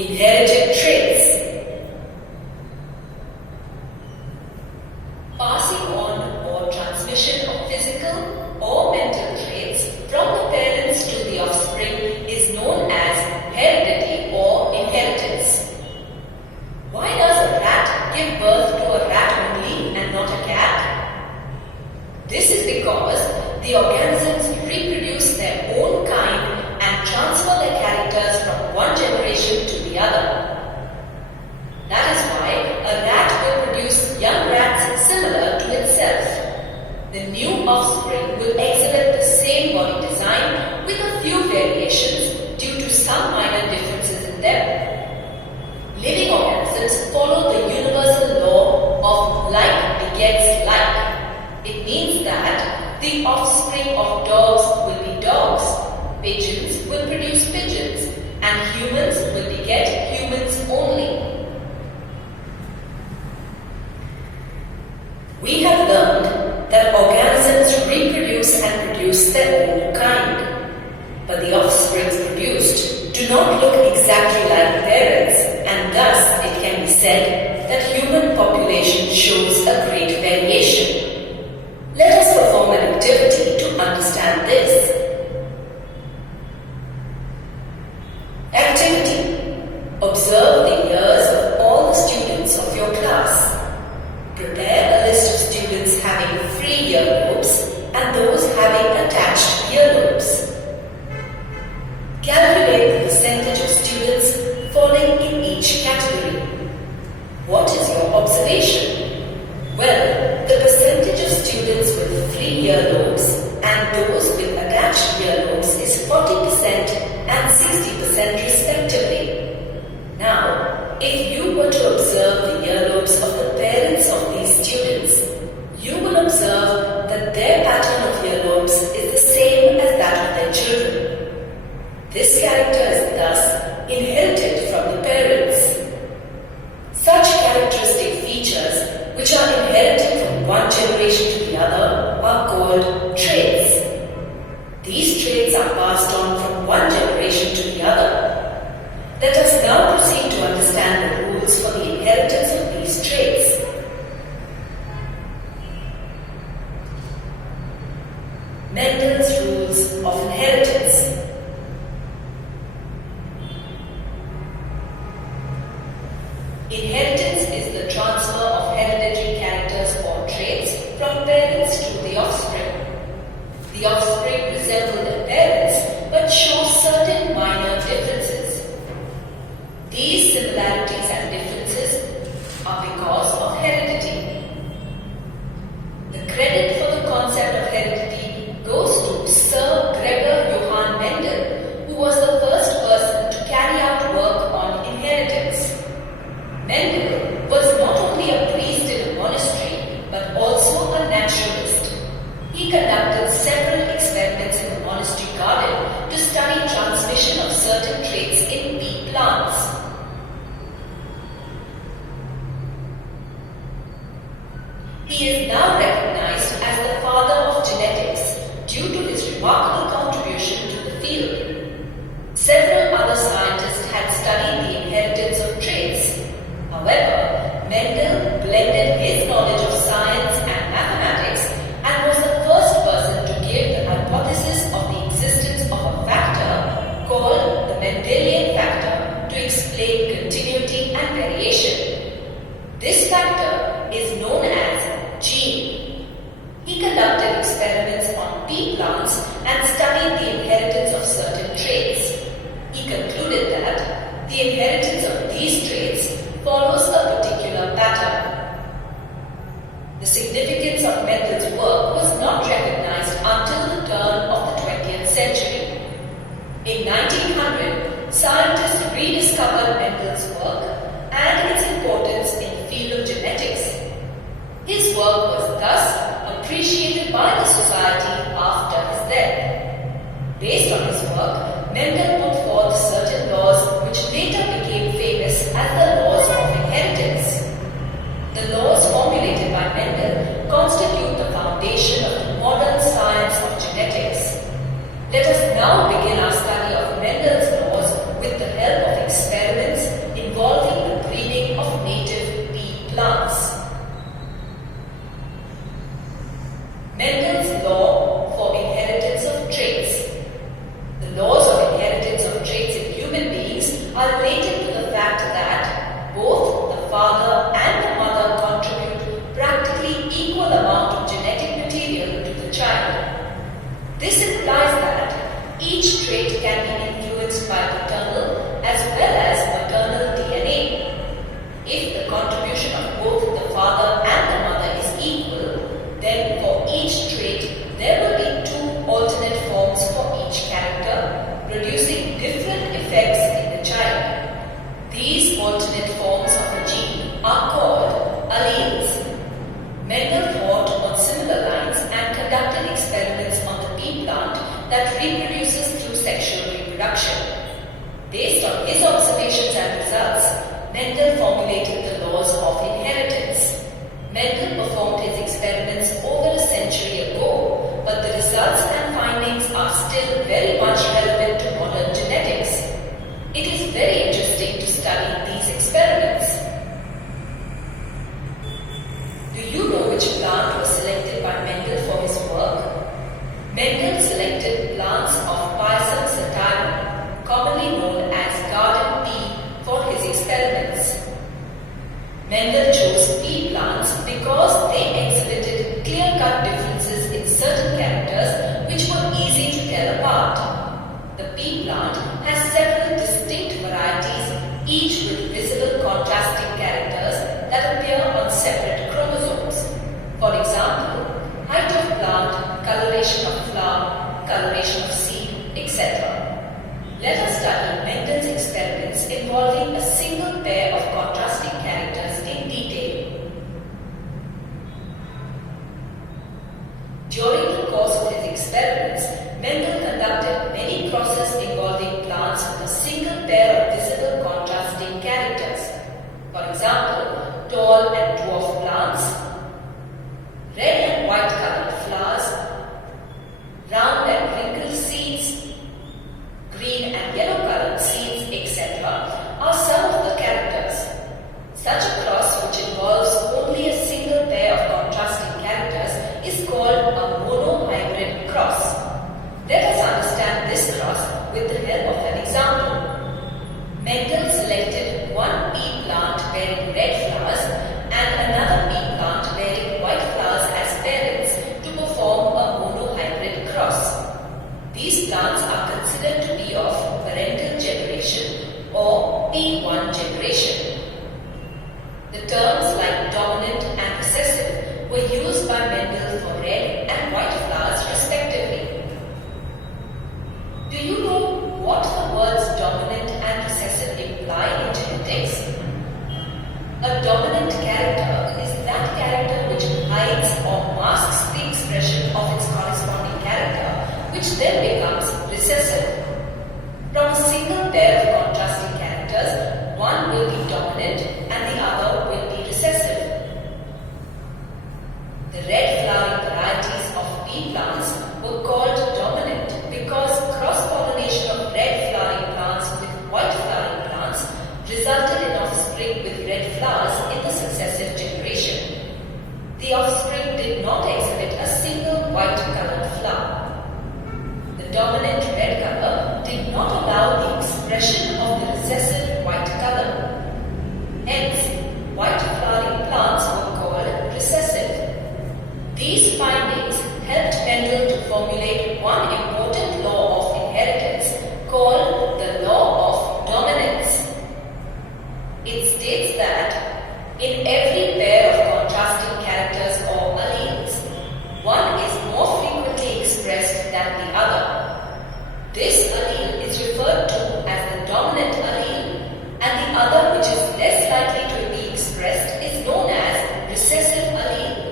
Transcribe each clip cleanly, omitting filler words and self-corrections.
Inherited traits. Passing on or transmission of physical or mental traits from the parents to the offspring is known as heredity or inheritance. Why does a rat give birth to a rat only and not a cat? This is because the organisms reproduce their own kind and transfer their characters from one generation to the other. That is why a rat will produce young rats similar to itself. The new offspring will exhibit the same body design with a few variations due to some minor differences in them. Living organisms follow the universal law of like begets like. It means that the offspring of dogs will be dogs, pigeons will produce pigeons, and humans will beget humans only. We have learned that organisms reproduce and produce their own kind, but the offsprings produced do not look exactly like parents, and thus it can be said that human population shows a great variation. Let us perform an activity to understand this. Activity. Observe the ears of all the students of your class. Prepare a list of students having free earlobes and those having attached earlobes. Calculate the percentage of students falling in each category. What is your observation? Well, the percentage of students with free earlobes and those with attached earlobes is 40% and 60% respectively. Now, if you were to observe the earlobes of the parents of these students, you will observe that their pattern of earlobes is the same as that of their children. This character is thus inherited from the parents. Such characteristic features, which are inherited from one generation to the other, are called traits. These traits are passed on from one generation to the other. Let us now proceed to understand the rules for the inheritance of these traits. Mendel's rules of inheritance. Inheritance is the transfer of hereditary characters or traits from parents to the offspring. The offspring resemble their parents but show certain minor differences. These similarities and differences are because of heredity. The credit for the concept of heredity goes to Sir Gregor Johann Mendel, who was the first person to carry out work on inheritance. Mendel was not only a priest in a monastery but also a naturalist. He conducted several experiments in the monastery garden to study transmission of certain traits in pea plants. He is now recognized as the father of genetics due to his remarkable contribution to the field. Several other scientists had studied the inheritance of traits. However, Mendel blended his knowledge of science and mathematics and was the first person to give the hypothesis of the existence of a factor called the Mendelian factor to explain continuity and variation. This factor is known as gene. He conducted experiments on pea plants and studied the inheritance of certain traits. He concluded that the inheritance of these traits follows a particular pattern. The significance of Mendel's work was not recognized until the turn of the 20th century. In 1900, scientists rediscovered Mendel's work and its importance in the field of genetics. His work was thus appreciated by the society after his death. Based on his work, Mendel put forth certain laws which later became famous as the laws of inheritance. The laws formulated by Mendel constitute the foundation of the modern science of genetics. Let us now begin our study of Mendel's laws with the help of experiments Mendel thought on similar lines and conducted experiments on the pea plant that reproduces through sexual reproduction. Based on his observations and results, Mendel formulated the laws of inheritance. Mendel performed his experiments over a century ago, but the results and findings are still very much relevant to modern genetics. It is very interesting to study these experiments. Do you know which plant was selected by Mendel for his work? Mendel selected plants of Pisum sativum, commonly known as garden pea, for his experiments. Mendel chose pea plants because they exhibited clear-cut differences in certain characters which were easy to tell apart. The pea plant has several distinct varieties, each with visible contrasting characters that appear on separate chromosomes. For example, height of plant, coloration of flower, coloration of seed, etc. Let us study Mendel's experiments involving a single pair of contrasting characters in detail. During the course of his experiments, Mendel conducted many crosses involving plants with a single pair of visible contrasting characters. For example, tall and dwarf plants, red and white colored flowers, round and wrinkled seeds, green and yellow colored seeds, etc. are some of the characters. Such a cross, which involves only a single pair of contrasting characters, is called a monohybrid cross. Let us understand this cross with the help of an example. Mendel selected one pea plant bearing red flowers and another pea plant bearing white flowers as parents to perform a monohybrid cross. These plants are considered to be of parental generation or P1 generation. The terms like dominant and recessive were used by Mendel for red and white flowers respectively. Do you know what the words dominant and recessive imply in genetics? A dominant character is that character which hides or masks the expression of its corresponding character, which then becomes recessive. From a single pair of contrasting characters, one will be dominant and the other will be recessive. The red flowering varieties of pea plants were called dominant because cross-pollination of red flowering plants with white flowering plants resulted in offspring with red flowers in the successive generation. The offspring did not exhibit a single white colored flower. The dominant red color did not allow the expression of the recessive white color. Hence, white flowering plants were called recessive. These findings helped Mendel to formulate one important law of inheritance called the law of dominance. It states that in every pair of contrasting characters or alleles, one is more frequently expressed than the other. This allele is referred to as the dominant allele, and the other, which is less likely to be expressed, is known as recessive allele.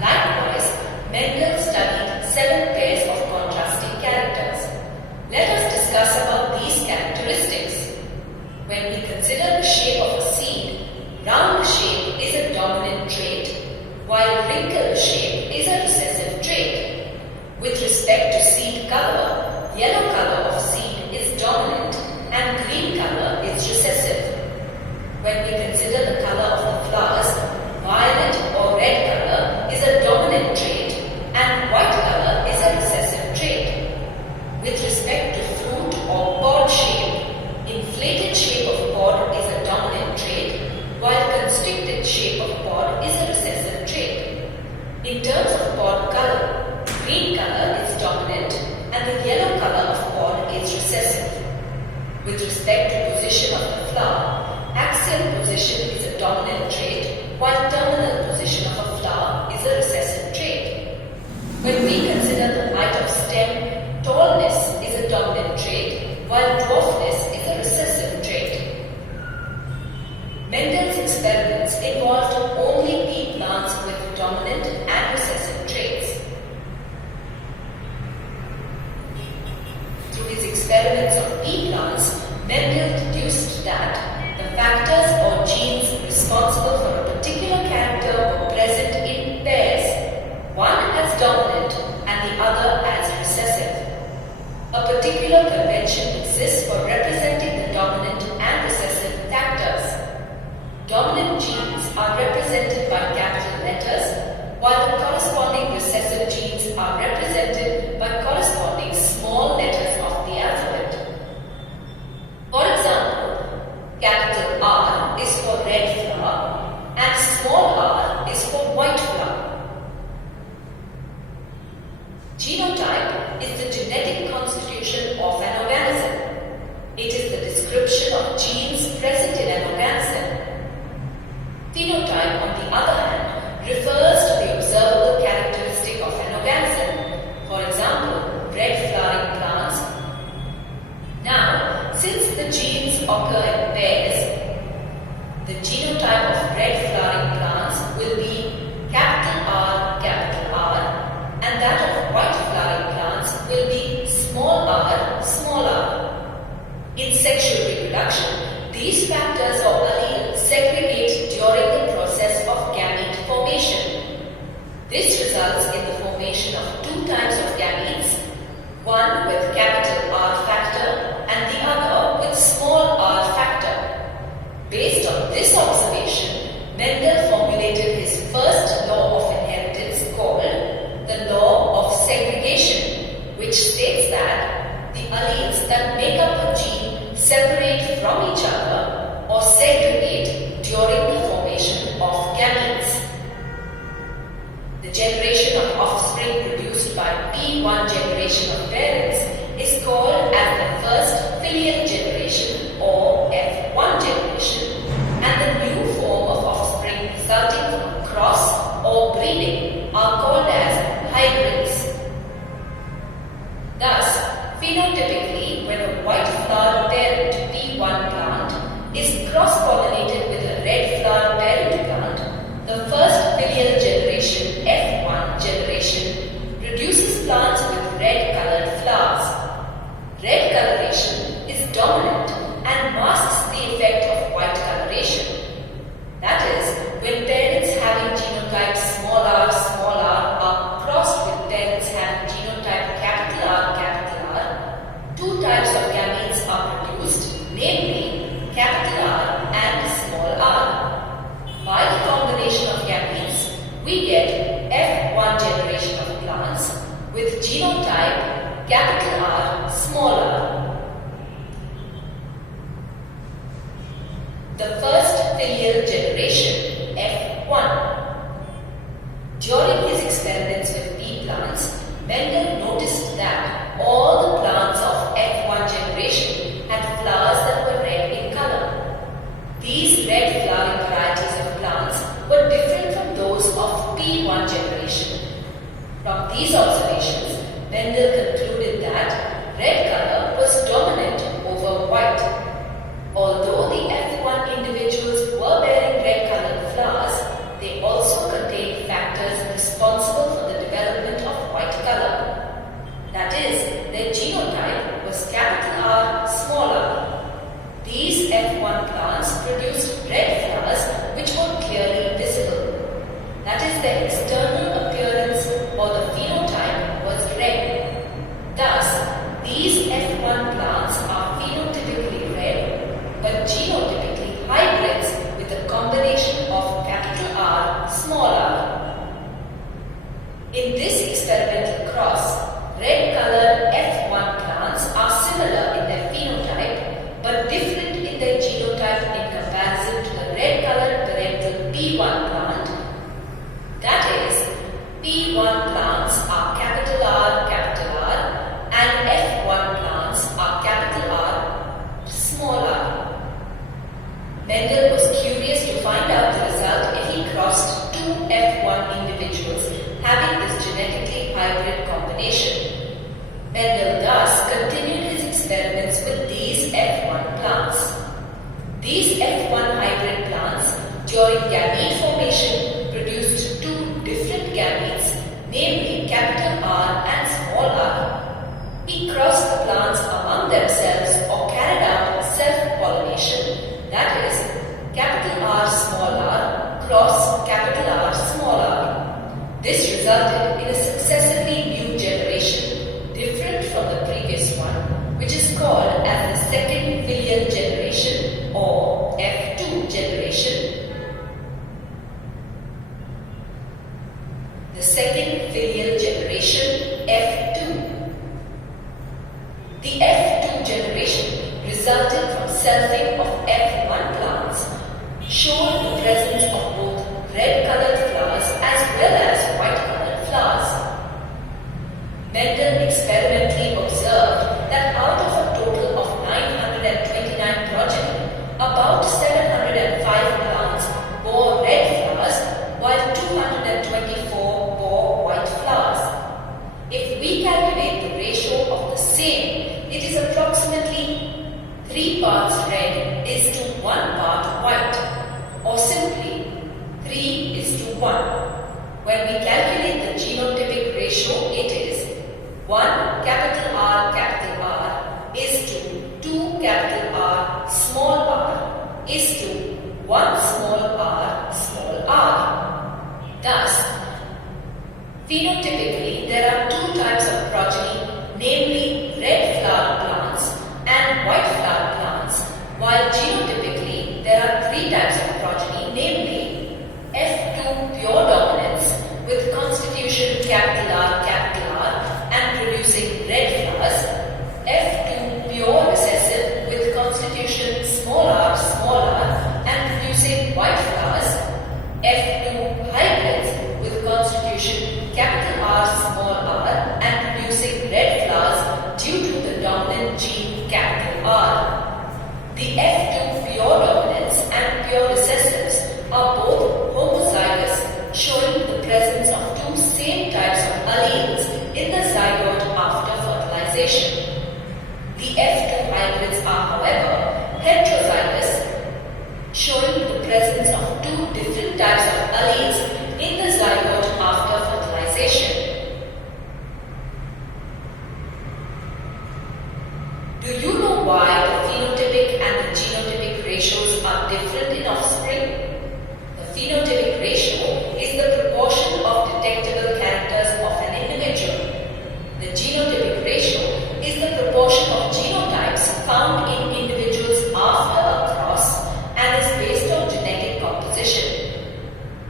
Likewise, Mendel studied 7 pairs of contrasting characters. Let us discuss about these characteristics. When we consider the shape of a seed, round shape is a dominant trait, while wrinkled shape is a recessive trait. With respect to seed color, yellow color of seed is dominant and green color is recessive. When we consider the color of the flowers, violet or red color is a dominant trait and white color is a recessive trait. With respect to fruit or pod shape, inflated shape of pod is a dominant trait, while constricted shape of pod is a recessive trait. In terms of pod color, green color is dominant and the yellow color of pod is recessive. With respect to position of the flower, axial position is a dominant trait, while terminal position of a flower is a recessive trait. When we consider the height of stem, tallness is a dominant trait, while dwarfness is a recessive trait. Mendel's experiments The genotype of red flowering plants will be capital R, and that of white flowering plants will be small r. In sexual reproduction, these factors or alleles segregate during the process of gamete formation. This results in the formation of two types of gametes, one with capital R factor and the other with small r factor. Based on this observation, Mendel formulated his first law of inheritance called the law of segregation, which states that the alleles that make up a gene separate from each other or segregate during the formation of gametes. The generation of offspring produced by P1 generation of parents is called as the first filial generation or F1 generation, and the new form of offspring resulting from cross or breeding are called as hybrids. Thus, phenotypically, when a white flowered parent P1 plant is cross-pollinated with a red flowered parent plant, the first filial generation F1 generation produces plants with red-colored flowers. Red coloration is dominant and masks the effect of white coloration. That is, when parents having genotype r are crossed with parents having genotype R, two types of gametes are produced, namely capital R and small r. By the combination of gametes, we get F1 generation of plants with genotype capital R, small r. The first filial generation, F1. During his experiments with pea plants, Mendel noticed that all the plants of F1 generation had flowers that were red in color. These red flowering varieties of plants were different from those of P1 generation. From these observations, Mendel concluded that red color was dominant over white. Although the F1 individuals were bearing red-colored flowers, they also contained factors responsible for the development of white color. That is, their genotype was capital R, small r. These F1 plants produced red flowers which were clearly visible. That is, their external appearance or the phenotype was red. Thus, these F1 plants are phenotypically red but genotypically hybrids with a combination of capital R, small r. In this experimental cross, red-colored F1 plants are similar in their phenotype but different in their genotype in comparison to the red-colored parental P1 plant. That is, P1 plants are capital R, and F1 plants are capital R, small r. Mendel was curious to find out the result if he crossed two F1 individuals having this genetically hybrid combination. Mendel thus continued his experiments with these F1 plants. These F1 hybrid plants during gamete formation produced two different gametes, namely capital R and small r. He crossed the plants among themselves or carried out self-pollination. That is, capital R small r cross capital R small r. This resulted in a successively new generation, different from the previous one, which is called as the second filial generation or F2 generation. The second filial generation, F2. The F2 generation resulted from selfing of F1 plants, showed the presence of both red-colored flowers as well as white-colored flowers. Mendel experimentally observed that out of a total of 929 progeny, about 705 plants bore red flowers while 224 bore white Phenotypically, there are two types of progeny, namely red flowered plants and white flowered plants, while genotypically there are three types of progeny, namely F2 pure dominance with constitution R and producing red flowers, F2 pure recessive with constitution r and producing white flowers, F2 hybrids with constitution R and producing red flowers due to the dominant gene R. The F2 pure dominance and pure recessives are both homozygous, showing the presence of two same types of alleles in the zygote after fertilization. The F2 hybrids are, however, heterozygous, showing the presence of two different types of alleles in the zygote after fertilization. Do you know why the phenotypic and the genotypic ratios are different in offspring? The phenotypic ratio is the proportion of detectable characters of an individual. The genotypic ratio is the proportion of genotypes found in individuals after a cross and is based on genetic composition.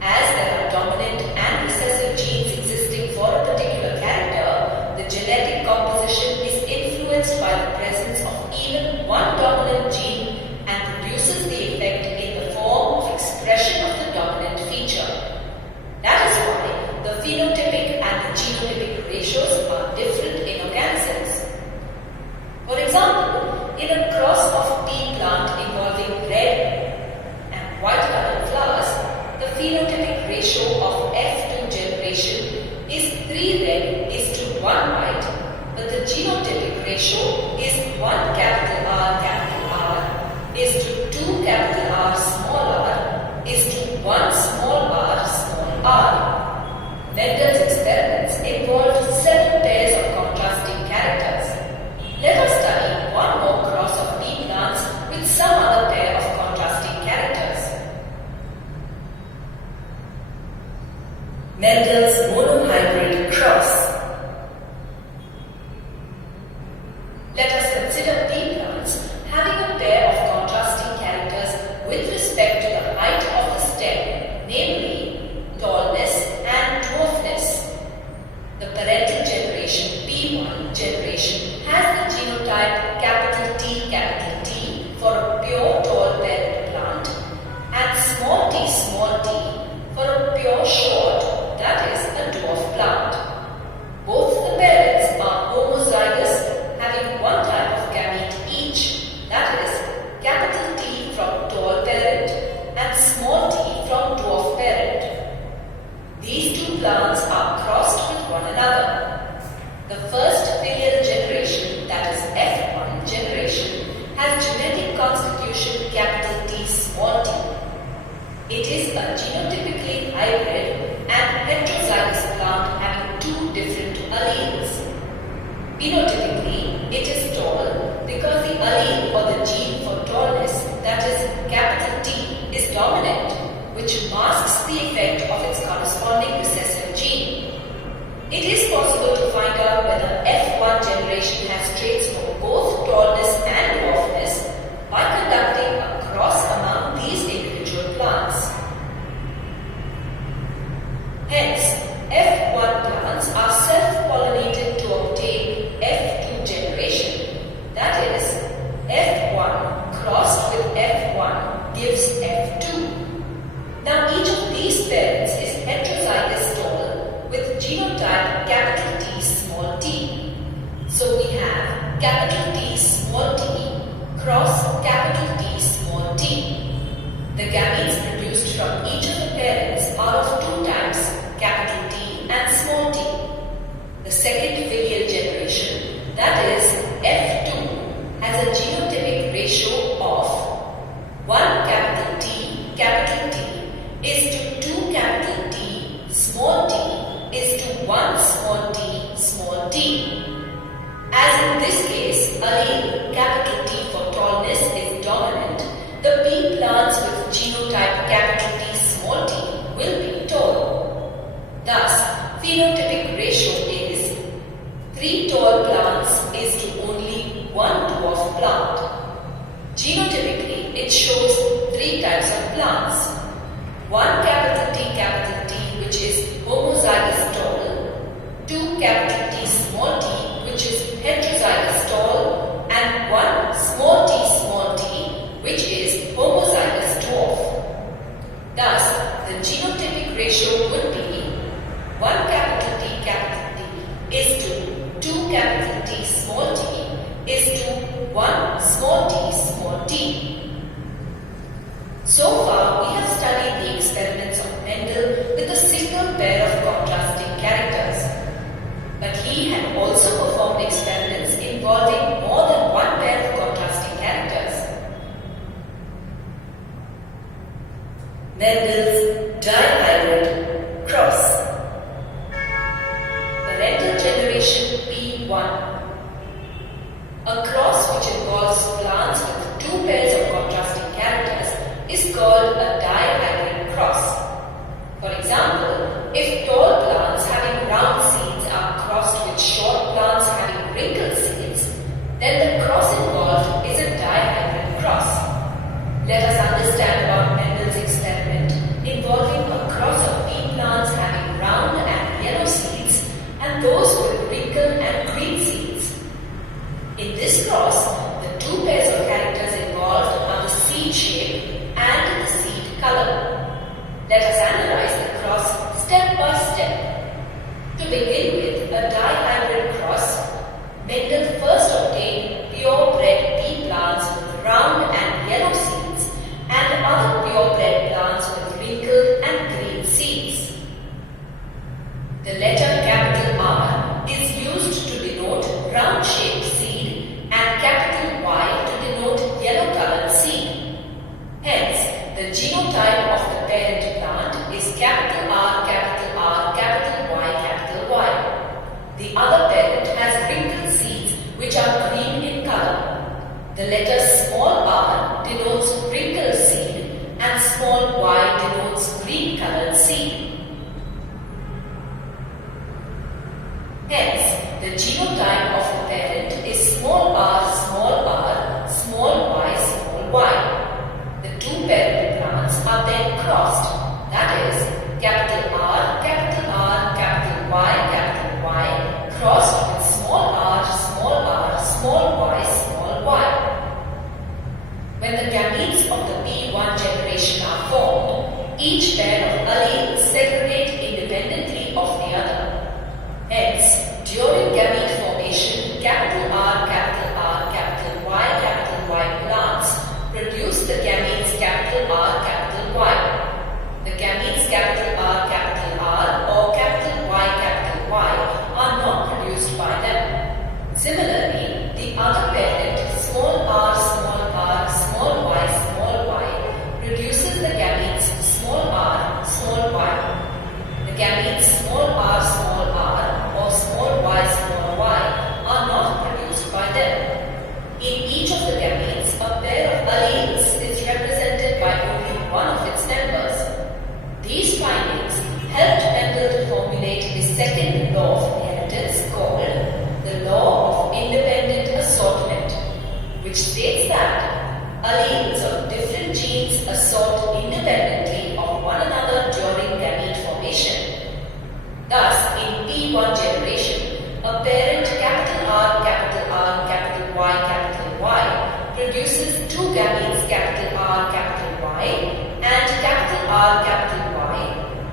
As there are dominant and recessive genes existing for a particular character, the genetic composition is influenced by the presence of even one dominant gene and produces the effect in the form of expression of the dominant feature. That is why the phenotypic and the genotypic ratios are different in organisms. For example, in a cross of tea plant involving red and white colored flowers, the phenotypic ratio of F2 generation is 3 red is to 1 white, but the genotypic ratio is 1 R is to 2 R small r is to 1 small r. Mendel's experiments involved 7 pairs of contrasting characters. Let us study one more cross of pea plants with some other pair of contrasting characters. Mendel's monohybrid cross. Let us consider pea plants having a pair of contrasting characters with respect to the height of the stem, namely tallness and dwarfness. The parental generation P1 generation has the genotype T for a pure tall parent plant and small t for a pure short, that is a dwarf plant. Both the parents are homozygous, having one type of gamete each, that is T from tall parent and small t from dwarf parent. These two plants are crossed with one another. The first filial generation, that is F1 generation, has genetic constitution T small t. It is a genotypically hybrid and heterozygous plant having two different alleles. Phenotypically, it is tall because the allele or the gene for tallness, that is T, is dominant, which masks the effect of its corresponding recessive gene. It is possible to find out whether F1 generation has traits for both tallness and dwarfness by conducting a cross among these individual plants. Hence, F1 plants are self-pollinated to obtain F2 generation. That is, F1 crossed with F1 gives F2. Now each of these parents is heterozygous tall with genotype T small t. So we have T small t cross T small t. The gametes produced from each of the parents are of two types, T and small t. The second filial generation, that is F2, has a genotypic ratio of 1 T is to 2 T small t is to 1 small t. As in this case, allele T for tallness is dominant, the pea plants with genotype T small t will be tall. Thus, phenotypic the genotypic ratio would be 1 capital T is to 2 capital T small t is to 1 small t. So far, we have studied the experiments of Mendel with a single pair of contrasting characters. But he had also performed experiments involving more than one pair of contrasting characters. Mendel's dihybrid cross. Parental generation P1. A cross which involves plants with two pairs of contrasting characters is called a dihybrid cross. For example, if tall plants having round seeds are crossed with short plants having wrinkled seeds, then the cross involved is a dihybrid cross. Let us understand about Mendel's experiment involving a cross of pea plants having round and yellow seeds and those with wrinkled and green seeds. In this cross, the two pairs of characters involved are the seed shape and the seed color. Let us analyze the cross step by step. To begin with a dihybrid cross, Mendel first obtained purebred pea plants with round and yellow seeds and other purebred plants with wrinkled and green seeds. The letter capital R is used to denote round-shaped seed and capital Y to denote yellow-colored seed. Hence, the genotype of the parent plant is capital R, capital R, capital Y. The other parent has wrinkled seeds which are green in color. The letter small r denotes wrinkled seed and small y denotes green colored seed. Hence, the genotype of the parent is small r, small y, small y. The two parent plants are then crossed, that is, capital R, capital Y, crossed with small r, small y. When the gametes of the P1 generation are formed, each pair of alleles segregate independently of the other. Hence, during gamete formation, capital R, capital Y plants produce the gametes capital R, capital Y. The gametes capital R or capital Y are not produced by them. Similarly, the other parent small r, small y produces the gametes small y. The gametes small r or small y are not produced by them. In each of the gametes, a pair of alleles is represented by only one of its members. These findings helped Mendel to formulate his second law of inheritance called the law of independent assortment, which states that alleles of different genes assort independently of one another during gamete formation. Thus, in P1 generation, a parent capital R, capital Y produces two gametes capital R, capital Y and capital R, capital Y,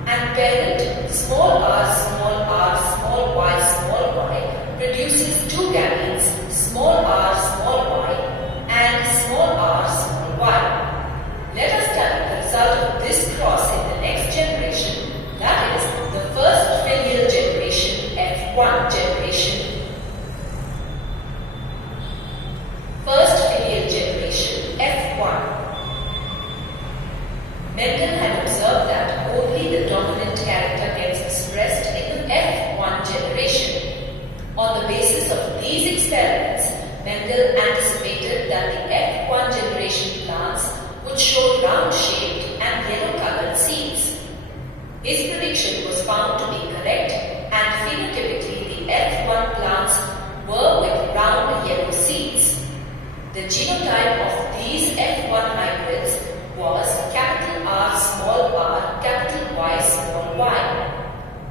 and parent small r, small y produces two gametes small r, y and small r, small y. Let us study the result of this cross in the next generation, that is, the first filial generation, F1 generation. First filial generation, F1. Mendel had observed that only the dominant character gets expressed in the F1 generation. On the basis of these experiments, Mendel anticipated that the F1 generation plants would show round-shaped and yellow-colored seeds. His prediction was found to be correct, and phenotypically the F1 plants were with round yellow seeds. The genotype of these F1 hybrids was capital R, capital Y, small y.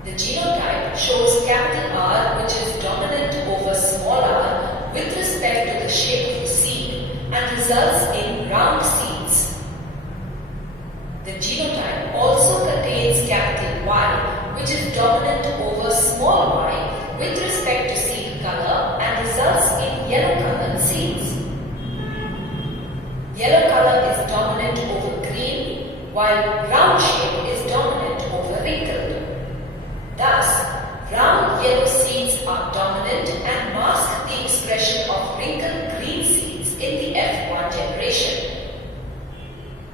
The genotype shows capital R, which is dominant over small r with respect to the shape of the seed and results in round seeds. The genotype also is dominant over small y with respect to seed color and results in yellow-colored seeds. Yellow color is dominant over green, while round shape is dominant over wrinkled. Thus, round yellow seeds are dominant and mask the expression of wrinkled green seeds in the F1 generation.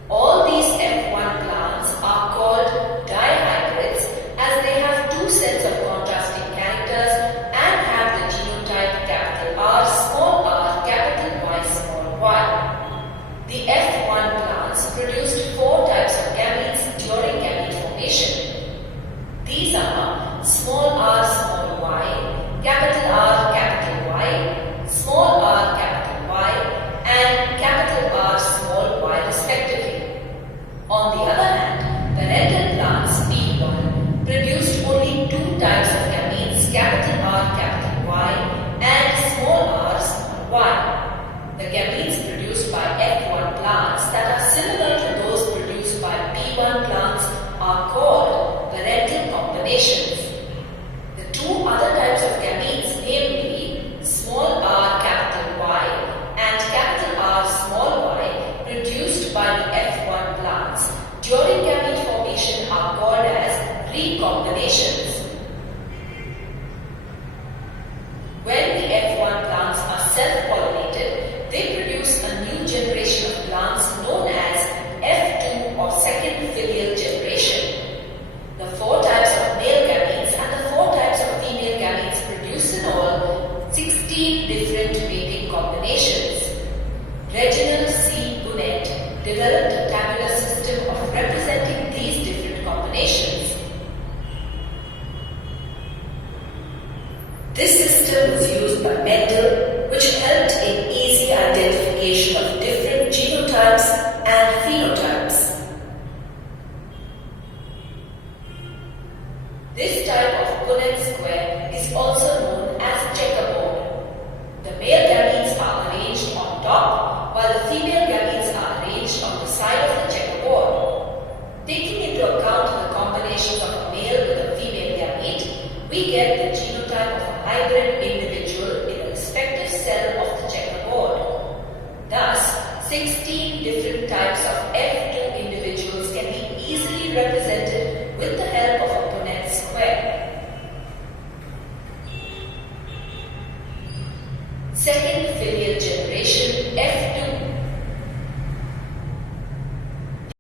All these F1 plants are called dihybrids as they have two sets of contrasting characters and have the genotype capital R, small r, capital Y, small y. The F1 plants produced four types of gametes during gamete formation. These are small r, small y, capital R, capital Y, small r, capital Y, and capital R, small y respectively. On the other hand, parental plants P1 produced only two types of gametes, capital R, capital Y, and small r, small y. The gametes produced by F1 plants that are similar to those produced by P1 plants are called parental combinations. The two other types of gametes, namely small r, capital Y, and capital R, small y, produced by the F1 plants during gamete formation are called as recombinations. When the F1 plants are self-pollinated, they produce a new generation of plants known as F2 or second filial generation. The four types of male gametes and the four types of female gametes produce in all 16 different mating combinations. Reginald C. Punnett developed a tabular system of representing these different combinations. This system was used by Mendel, which helped in easy identification of different genotypes and phenotypes. This type of Punnett square is also known as checkerboard. The male gametes are arranged on top, while the female gametes are arranged on the side of the checkerboard. Taking into account the combinations of a male with a female gamete, we get the genotype of a hybrid individual in a respective cell of the checkerboard. Thus, 16 different types of F2 individuals can be easily represented